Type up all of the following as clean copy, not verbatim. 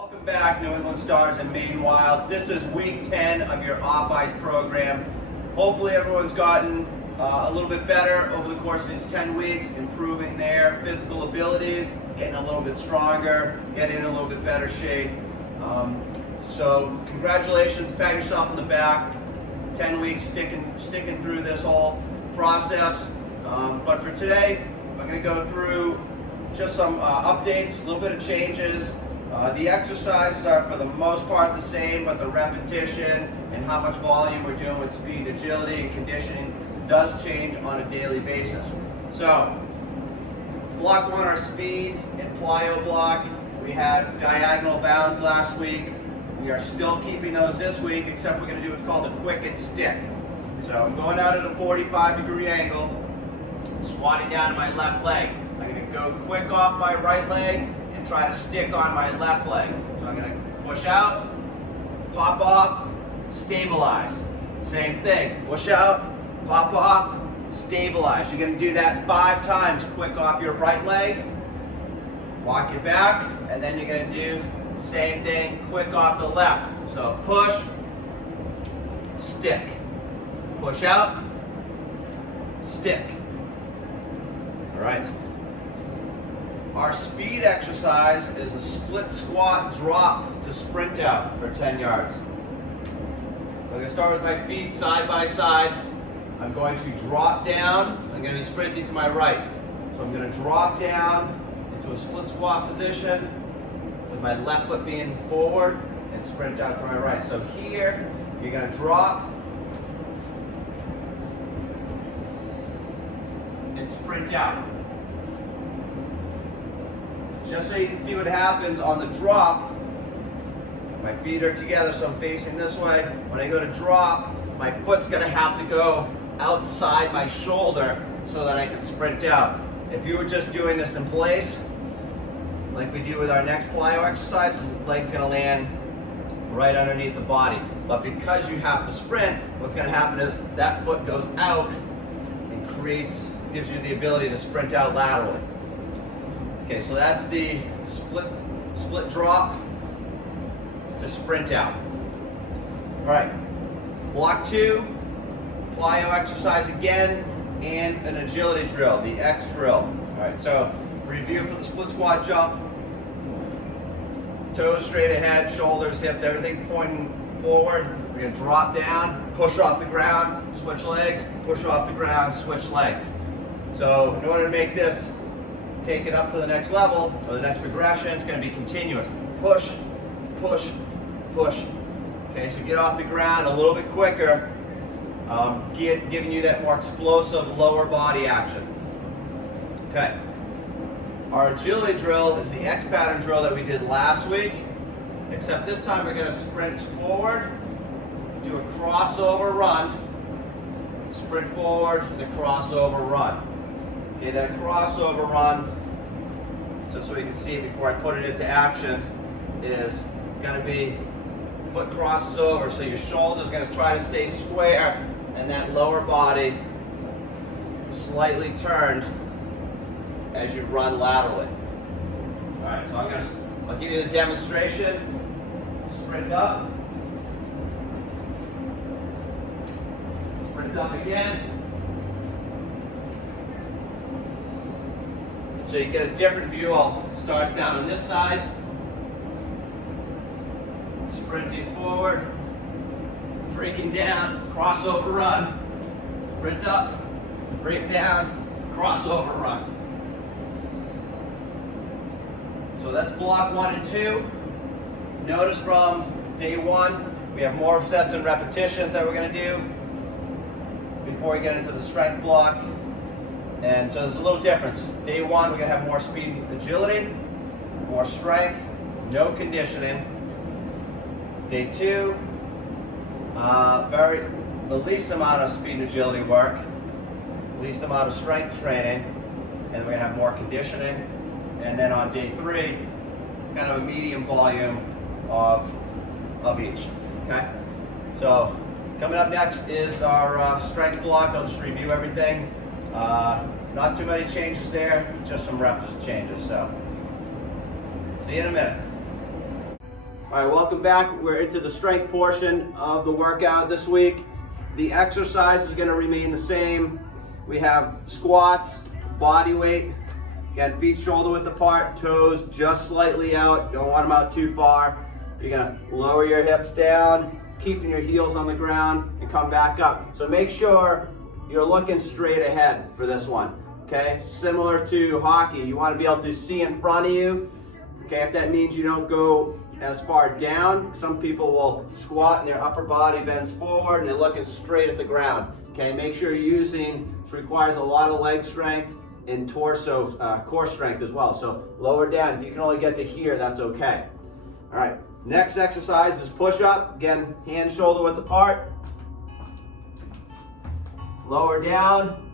Welcome back, New England Stars and Maine Wild. This is week 10 of your off-ice program. Hopefully everyone's gotten a little bit better over the course of these 10 weeks, improving their physical abilities, getting a little bit stronger, getting in a little bit better shape. So congratulations, pat yourself on the back. 10 weeks sticking through this whole process. But for today, I'm going to go through just some updates, a little bit of changes. The exercises are for the most part the same, but the repetition and how much volume we're doing with speed, agility, and conditioning does change on a daily basis. So, block 1, our speed and plyo block. We had diagonal bounds last week. We are still keeping those this week, except we're going to do what's called a quick and stick. So I'm going out at a 45-degree angle, squatting down to my left leg. I'm going to go quick off my right leg and try to stick on my left leg. So I'm going to push out, pop off, stabilize. Same thing, push out, pop off, stabilize. You're going to do that 5 times, quick off your right leg, walk it back, and then you're going to do same thing, quick off the left. So push, stick, push out, stick. All right. Our speed exercise is a split squat drop to sprint out for 10 yards. I'm going to start with my feet side by side. I'm going to drop down. I'm going to be sprinting to my right. So I'm going to drop down into a split squat position with my left foot being forward and sprint out to my right. So here, you're going to drop and sprint out. Just so you can see what happens on the drop, my feet are together, so I'm facing this way. When I go to drop, my foot's going to have to go outside my shoulder so that I can sprint out. If you were just doing this in place, like we do with our next plyo exercise, the leg's going to land right underneath the body. But because you have to sprint, what's going to happen is that foot goes out and gives you the ability to sprint out laterally. Okay, so that's the split drop to sprint out. All right, block 2, plyo exercise again, and an agility drill, the X drill. All right, so review for the split squat jump. Toes straight ahead, shoulders, hips, everything pointing forward. We're going to drop down, push off the ground, switch legs, push off the ground, switch legs. So in order to make this take it up to the next level, or the next progression, it's going to be continuous. Push, push, push. Okay, so get off the ground a little bit quicker, giving you that more explosive lower body action. Okay. Our agility drill is the X pattern drill that we did last week, except this time we're going to sprint forward, do a crossover run, sprint forward, and a crossover run. Okay, that crossover run, just so we can see before I put it into action, is going to be foot crosses over, so your shoulder's going to try to stay square, and that lower body slightly turned as you run laterally. All right, so I'll give you the demonstration. Sprint up. Sprint up again. So you get a different view. I'll start down on this side. Sprinting forward. Breaking down. Crossover run. Sprint up. Break down. Crossover run. So that's block 1 and 2. Notice from day 1, we have more sets and repetitions that we're going to do before we get into the strength block. And so there's a little difference. Day 1, we're going to have more speed and agility, more strength, no conditioning. Day 2, the least amount of speed and agility work, least amount of strength training, and we're going to have more conditioning. And then on day 3, kind of a medium volume of each. Okay? So coming up next is our strength block. I'll just review everything. Not too many changes there, just some reps changes. So see you in a minute. All right, welcome back. We're into the strength portion of the workout this week. The exercise is going to remain the same. We have squats, body weight, again, feet shoulder width apart, toes just slightly out. Don't want them out too far. You're going to lower your hips down, keeping your heels on the ground, and come back up. So make sure you're looking straight ahead for this one, okay? Similar to hockey, you want to be able to see in front of you, okay? If that means you don't go as far down, some people will squat and their upper body bends forward and they're looking straight at the ground. Okay, make sure you're using, this requires a lot of leg strength and torso, core strength as well. So lower down, if you can only get to here, that's okay. All right, next exercise is push up. Again, hands shoulder width apart. Lower down,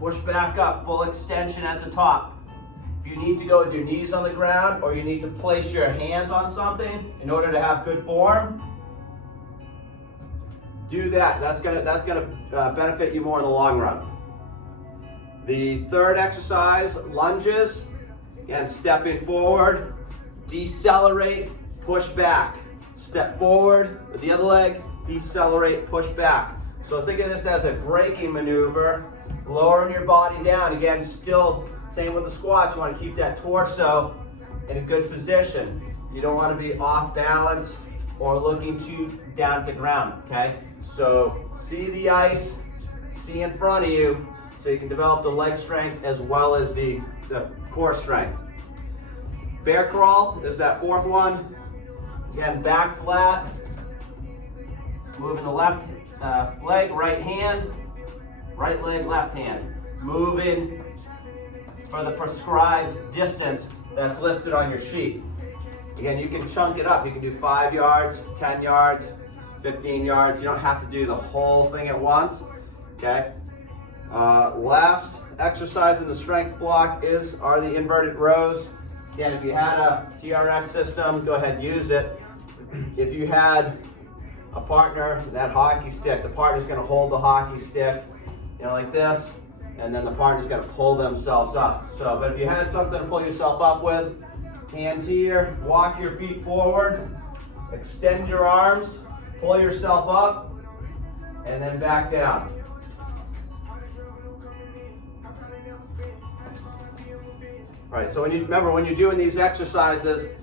push back up, full extension at the top. If you need to go with your knees on the ground or you need to place your hands on something in order to have good form, do that. That's gonna benefit you more in the long run. The third exercise, lunges. Again, stepping forward, decelerate, push back. Step forward with the other leg, decelerate, push back. So think of this as a braking maneuver, lowering your body down. Again, still same with the squats, you want to keep that torso in a good position. You don't want to be off balance or looking too down at the ground, okay? So see the ice, see in front of you, so you can develop the leg strength as well as the core strength. Bear crawl is that fourth one. Again, back flat, moving the left leg, right hand, right leg, left hand. Moving for the prescribed distance that's listed on your sheet. Again, you can chunk it up. You can do 5 yards, 10 yards, 15 yards. You don't have to do the whole thing at once, okay? Last exercise in the strength block are the inverted rows. Again, if you had a TRX system, go ahead and use it. If you had a partner, that hockey stick, the partner's gonna hold the hockey stick, like this, and then the partner's gonna pull themselves up. So, but if you had something to pull yourself up with, hands here, walk your feet forward, extend your arms, pull yourself up, and then back down. All right, so remember when you're doing these exercises,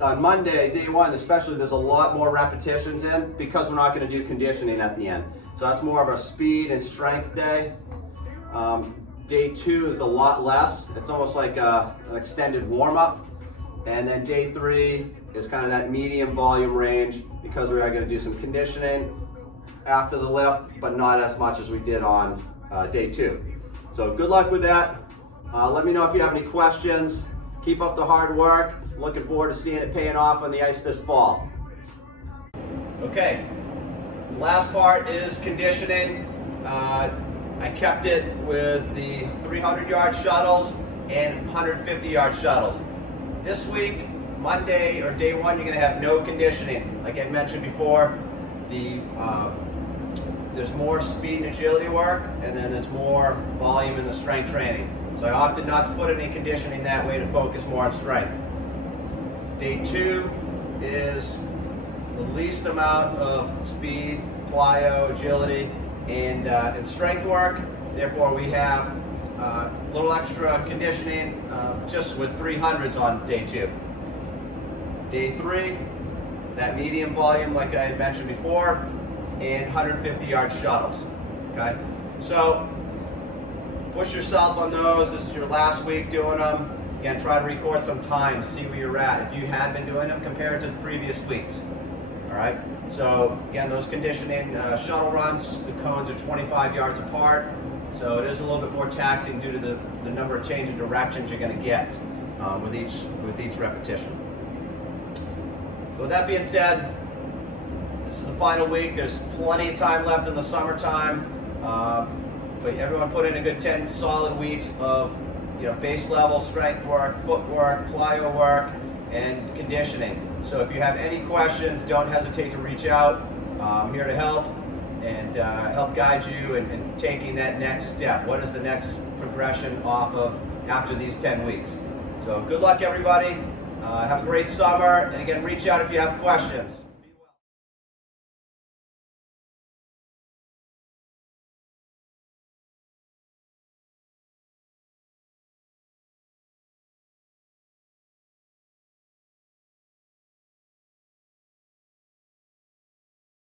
on Monday, day one especially, there's a lot more repetitions in because we're not gonna do conditioning at the end. So that's more of a speed and strength day. Day 2 is a lot less. It's almost like an extended warm-up. And then day 3 is kind of that medium volume range because we are going to do some conditioning after the lift, but not as much as we did on day 2. So good luck with that. Let me know if you have any questions. Keep up the hard work. Looking forward to seeing it paying off on the ice this fall. Okay, last part is conditioning. I kept it with the 300-yard shuttles and 150-yard shuttles. This week, Monday or day 1, you're going to have no conditioning. Like I mentioned before, there's more speed and agility work, and then there's more volume in the strength training. So I opted not to put any conditioning that way to focus more on strength. Day 2 is the least amount of speed, plyo, agility, and strength work. Therefore, we have a little extra conditioning just with 300s on day 2. Day 3, that medium volume like I had mentioned before, and 150-yard shuttles, okay? So push yourself on those. This is your last week doing them. Again, try to record some time, see where you're at. If you had been doing them compared to the previous weeks, all right? So again, those conditioning shuttle runs, the cones are 25 yards apart. So it is a little bit more taxing due to the number of change of directions you're going to get with each repetition. So with that being said, this is the final week. There's plenty of time left in the summertime, but everyone put in a good 10 solid weeks of base level strength work, footwork, plyo work, and conditioning. So if you have any questions, don't hesitate to reach out. I'm here to help and help guide you in taking that next step. What is the next progression off of after these 10 weeks? So good luck, everybody. Have a great summer, and again, reach out if you have questions.